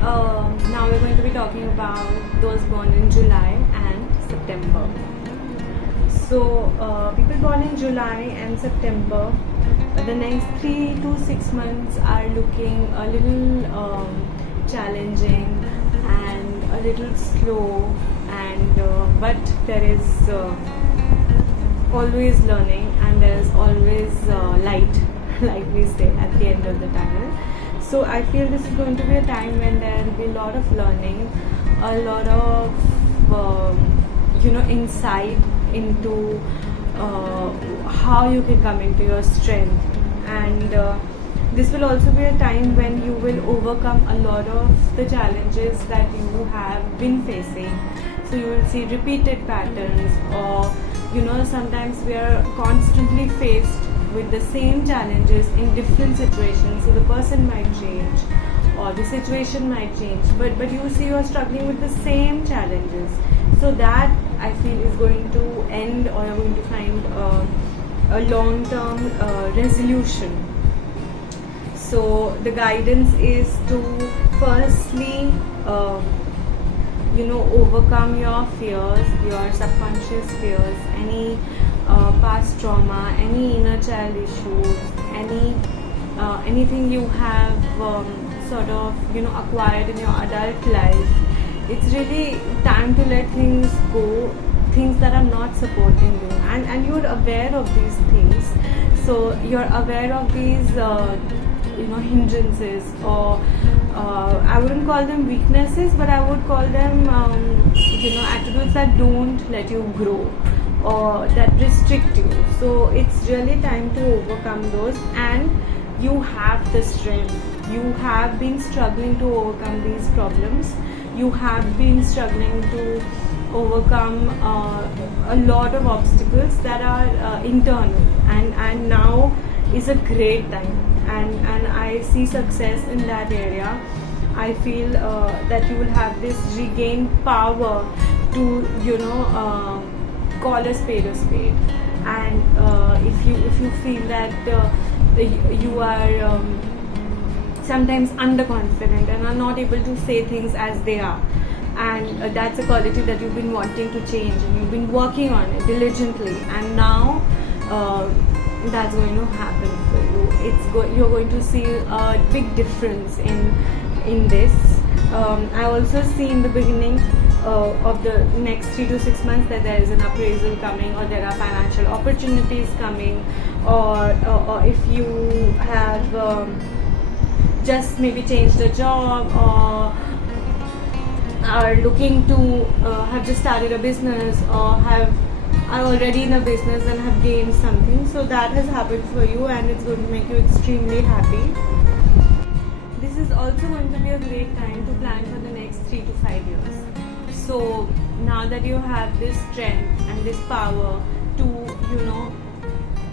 Now we're going to be talking about those born in July and September. So, people born in July and September, the next 3 to 6 months are looking a little challenging and a little slow, and but there is always learning and there is always light, like we say, at the end of the tunnel. So I feel this is going to be a time when there will be a lot of learning, a lot of insight into how you can come into your strength, and this will also be a time when you will overcome a lot of the challenges that you have been facing. So you will see repeated patterns, or sometimes we are constantly faced with the same challenges in different situations. So the person might change or the situation might change, but you see you are struggling with the same challenges. So that, I feel, is going to end, or you're going to find a long-term resolution. So the guidance is to firstly overcome your fears, your subconscious fears, any past trauma, any inner child issues, anything you have acquired in your adult life. It's really time to let things go, things that are not supporting you, and you're aware of these things. So you're aware of these hindrances, or I wouldn't call them weaknesses, but I would call them attributes that don't let you grow or that restrict you. So it's really time to overcome those, and you have the strength. You have been struggling to overcome these problems. You have been struggling to overcome a lot of obstacles that are internal, and now is a great time, and I see success in that area. I feel that you will have this regained power to call a spade, and if you feel that you are sometimes underconfident and are not able to say things as they are, and that's a quality that you've been wanting to change and you've been working on it diligently, and now that's going to happen for you. You're going to see a big difference in this. I also see in the beginning of the next 3 to 6 months that there is an appraisal coming, or there are financial opportunities coming, or if you have just maybe changed a job, or are looking to have just started a business, or are already in a business and have gained something. So that has happened for you, and it's going to make you extremely happy. This is also going to be a great time to plan for the next 3 to 5 years. So now that you have this strength and this power to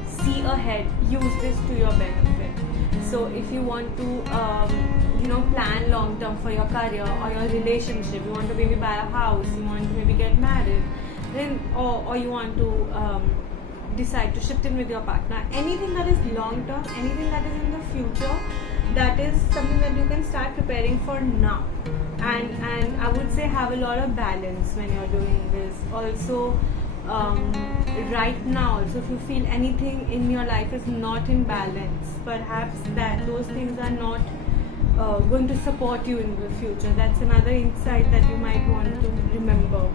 see ahead, use this to your benefit. So if you want to plan long term for your career or your relationship, you want to maybe buy a house, you want to maybe get married, then or you want to decide to shift in with your partner, anything that is long term, anything that is in the future, that is something that you can start preparing for now. And I would say have a lot of balance when you're doing this. Also, right now, also, if you feel anything in your life is not in balance, perhaps that those things are not going to support you in the future. That's another insight that you might want to remember.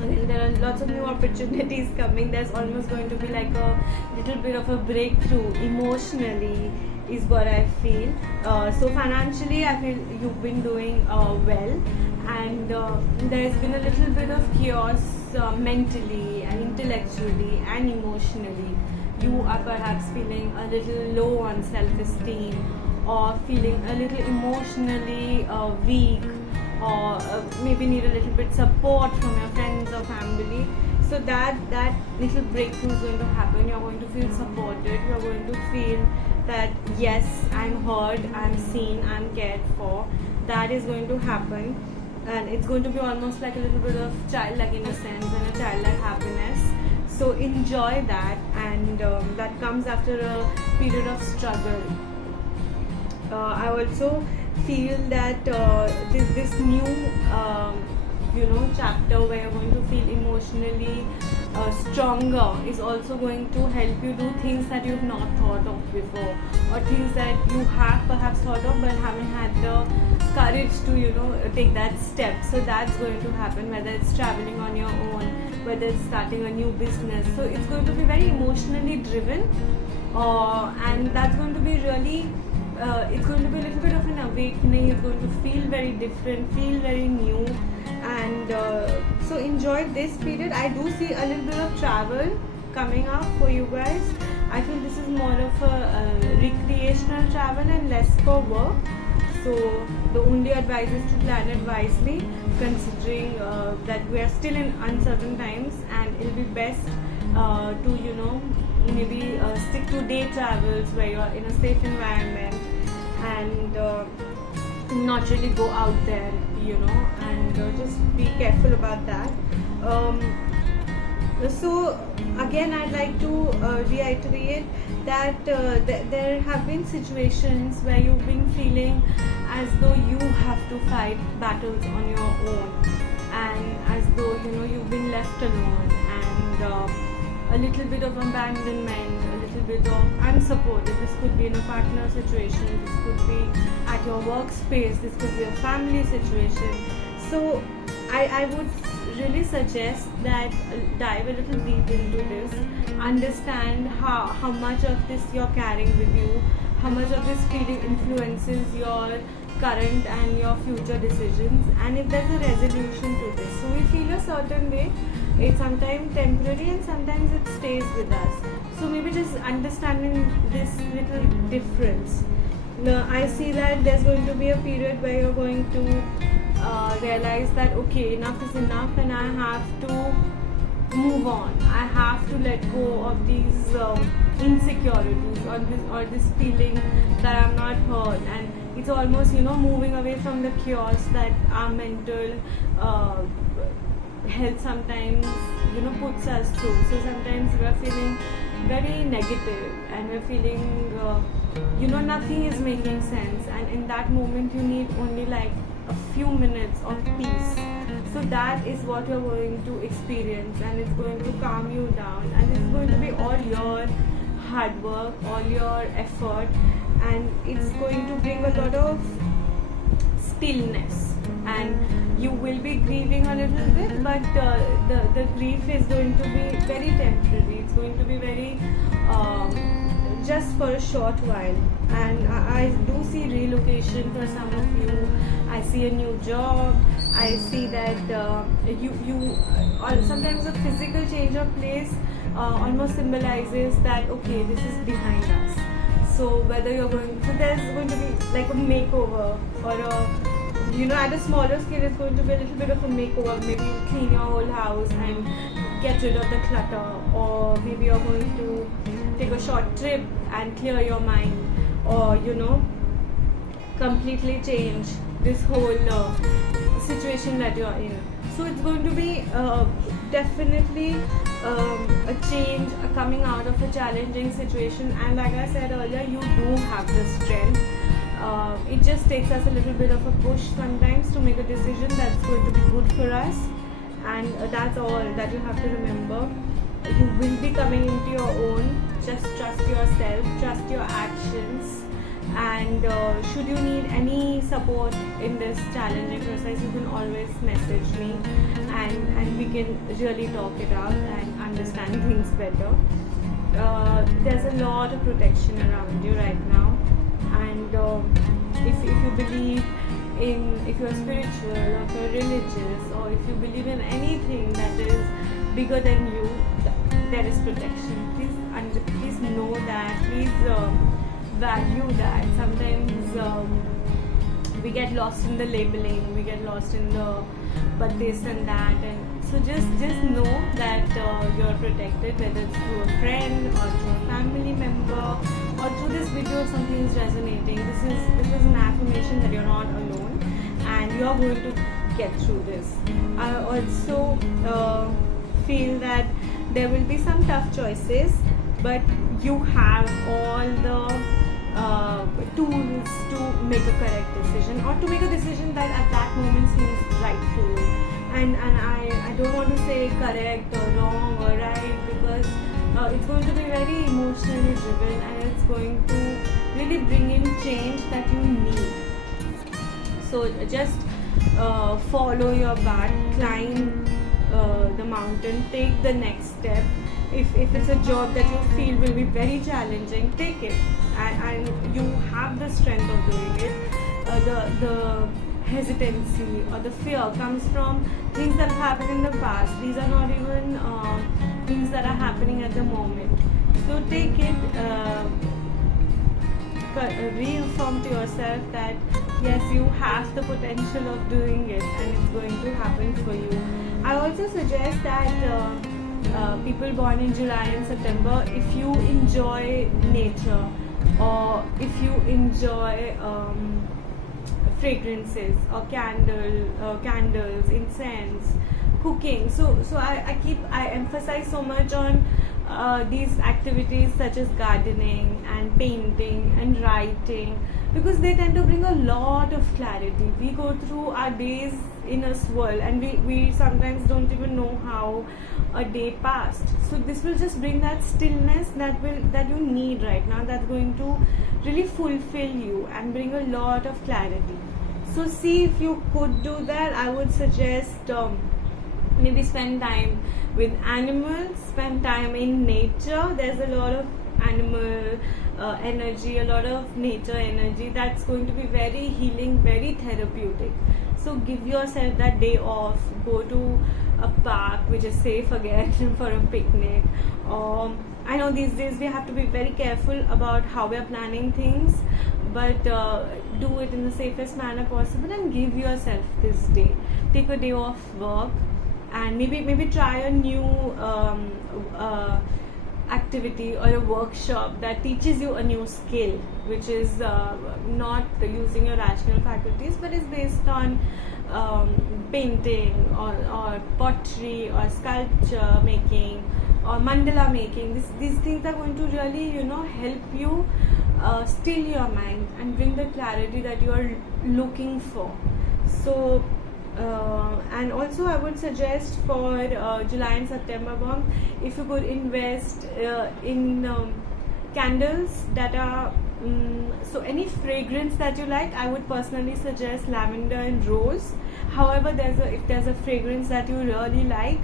And there are lots of new opportunities coming. There's almost going to be like a little bit of a breakthrough emotionally, is what I feel. So financially, I feel you've been doing well, and there's been a little bit of chaos mentally and intellectually and emotionally. You are perhaps feeling a little low on self-esteem, or feeling a little emotionally weak, or maybe need a little bit support from your friends or family. So that little breakthrough is going to happen. You're going to feel supported. You're going to feel that yes, I'm heard, I'm seen, I'm cared for. That is going to happen, and it's going to be almost like a little bit of childlike innocence and a childlike happiness. So enjoy that, and that comes after a period of struggle. I also feel that this new chapter where you're going to feel emotionally stronger is also going to help you do things that you've not thought of before, or things that you have perhaps thought of but haven't had the courage to take that step. So that's going to happen, whether it's traveling on your own, whether it's starting a new business. So it's going to be very emotionally driven, and that's going to be really it's going to be a little bit of an awakening. It's going to feel very different, feel very new, and so enjoy this period. I do see a little bit of travel coming up for you guys. I feel this is more of a recreational travel and less for work. So the only advice is to plan it wisely, considering that we are still in uncertain times, and it'll be best to maybe stick to day travels where you are in a safe environment, and not really go out there, and just be careful about that. So again, I'd like to reiterate that there have been situations where you've been feeling as though you have to fight battles on your own, and as though you've been left alone, and a little bit of abandonment, a little bit of unsupported. This could be in a partner situation, this could be at your workspace, this could be a family situation. So I would really suggest that dive a little deep into this, understand how much of this you're carrying with you, how much of this feeling influences your current and your future decisions, and if there's a resolution to this. So we feel a certain way, it's sometimes temporary and sometimes it stays with us. So maybe just understanding this little difference. Now, I see that there's going to be a period where you're going to realize that okay, enough is enough, and I have to move on. I have to let go of these insecurities, or this feeling that I'm not heard, and it's almost moving away from the chaos that our mental health sometimes puts us through. So sometimes we're feeling very negative, and we're feeling nothing is making sense, and in that moment you need only like a few minutes of peace. So that is what you're going to experience, and it's going to calm you down, and it's going to be all your hard work, all your effort, and it's going to bring a lot of stillness, and you will be grieving a little bit, but the grief is going to be very temporary. It's going to be very just for a short while, and I do see relocation for some of you. I see a new job. I see that sometimes a physical change of place almost symbolizes that okay, this is behind us. So whether you're going, so there's going to be like a makeover, or at a smaller scale, it's going to be a little bit of a makeover. Maybe you clean your whole house and get rid of the clutter, or maybe you're going to take a short trip and clear your mind, or completely change this whole situation that you're in. So it's going to be definitely a change, a coming out of a challenging situation, and like I said earlier, you do have the strength. It just takes us a little bit of a push sometimes to make a decision that's going to be good for us, and that's all that you have to remember. You will be coming into your own. Just trust yourself, trust your actions, and should you need any support in this challenging process, you can always message me, and we can really talk it out and understand things better. There's a lot of protection around you right now, and if you believe in, if you're spiritual, or if you're religious, or if you believe in anything that is bigger than you, there is protection. Please know that. Please value that. Sometimes we get lost in the labeling, we get lost in the but this and that, and so just know that you're protected, whether it's through a friend or through a family member, or through this video if something is resonating. This is an affirmation that you're not alone, and you're going to get through this. I also feel that there will be some tough choices, but you have all the tools to make a correct decision, or to make a decision that at that moment seems right to you. And I don't want to say correct or wrong or right, because it's going to be very emotionally driven, and it's going to really bring in change that you need. So just follow your gut, climb the mountain, take the next step. If it's a job that you feel will be very challenging, take it, and you have the strength of doing it. The hesitancy or the fear comes from things that have happened in the past. These are not even things that are happening at the moment. So take it, reaffirm to yourself that yes, you have the potential of doing it, and it's going to happen for you. I also suggest that people born in July and September, if you enjoy nature, or if you enjoy fragrances or candles, incense, cooking. So I emphasize so much on these activities such as gardening and painting and writing, because they tend to bring a lot of clarity. We go through our days in a swirl, and we sometimes don't even know how a day passed. So this will just bring that stillness that you need right now, that's going to really fulfill you and bring a lot of clarity. So see if you could do that. I would suggest maybe spend time with animals, spend time in nature. There's a lot of animal energy, a lot of nature energy that's going to be very healing, very therapeutic. So give yourself that day off, go to a park which is safe again for a picnic. I know these days we have to be very careful about how we are planning things, but do it in the safest manner possible, and give yourself this day. Take a day off work, and maybe try a new activity or a workshop that teaches you a new skill, which is not using your rational faculties, but is based on painting or pottery or sculpture making or mandala making. These things are going to really help you still your mind and bring the clarity that you are looking for. So and also I would suggest for July and September bomb, if you could invest in candles that are so any fragrance that you like. I would personally suggest lavender and rose. However, if there's a fragrance that you really like,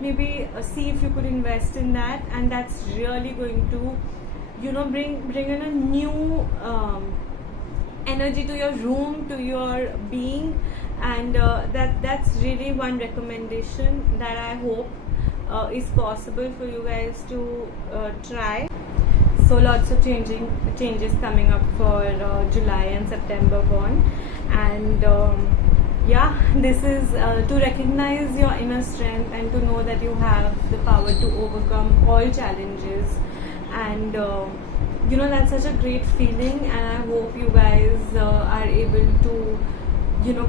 maybe see if you could invest in that, and that's really going to bring in a new energy to your room, to your being. And that's really one recommendation that I hope is possible for you guys to try. So lots of changes coming up for July and September born, and yeah, this is to recognize your inner strength and to know that you have the power to overcome all challenges. And that's such a great feeling, and I hope you guys are able to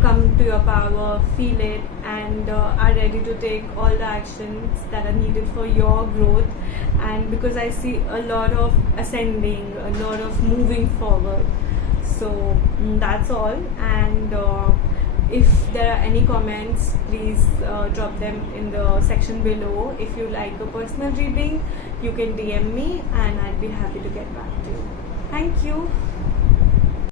come to your power, feel it, and are ready to take all the actions that are needed for your growth. And because I see a lot of ascending, a lot of moving forward. So that's all. And if there are any comments, please drop them in the section below. If you like a personal reading, you can DM me, and I'd be happy to get back to you. Thank you.